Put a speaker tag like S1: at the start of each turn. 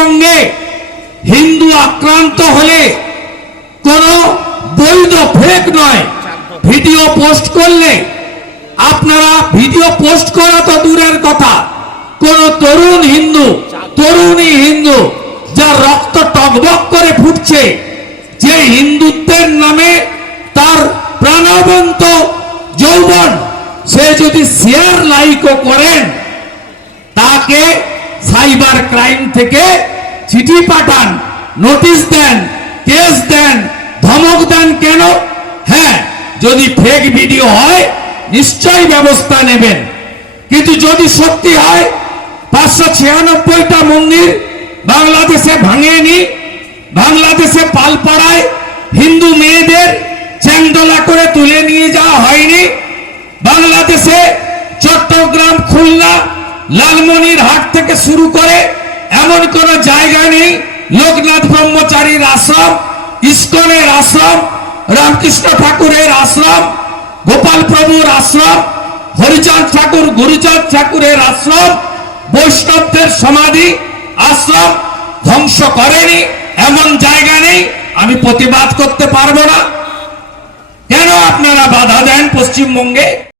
S1: পশ্চিমবঙ্গে হিন্দু আক্রান্ত হলে কোনো বৈধ ফেক নয়। ভিডিও পোস্ট করলে আপনারা ভিডিও পোস্ট করা তো দূরের কথা। কোন তরুণ হিন্দু, তরুণী হিন্দু যার রক্ত টকবক করে ফুটছে, যে হিন্দুত্বের নামে তার প্রাণবন্ত যৌবন, সে যদি শেয়ার লাইকও করেন, তাকে সাইবার ক্রাইম থেকে চিঠি পাঠান, নোটিশ দেন, কেস দেন, ধমক দেন কেন? হ্যাঁ যদি ফেক ভিডিও হয়, নিশ্চয়ই ব্যবস্থা নেবেন। কিন্তু যদি সত্যি হয়, পাঁচশো ছিয়ানব্বইটা মন্দির বাংলাদেশে ভাঙেনি, বাংলাদেশে পালপাড়ায় হিন্দু মেয়েদের চ্যাংদোলা করে তুলে নিয়ে যাওয়া হয়নি, বাংলাদেশে চট্টগ্রাম খুলনা লালমনির হাট থেকে শুরু করে, এমন কোন জায়গা নেই, লোকনাথ ব্রহ্মচারীর আশ্রম, ইস্কনের আশ্রম, রামকৃষ্ণ ঠাকুরের আশ্রম, গোপাল প্রভুর আশ্রম, হরিচাঁদ ঠাকুর, গুরুচাঁদ ঠাকুরের আশ্রম, বৈষ্ণবদের সমাধি, আশ্রম ধ্বংস করেনি, এমন জায়গা নেই, আমি প্রতিবাদ করতে পারব না। কেন আপনারা বাধা দেন পশ্চিমবঙ্গে?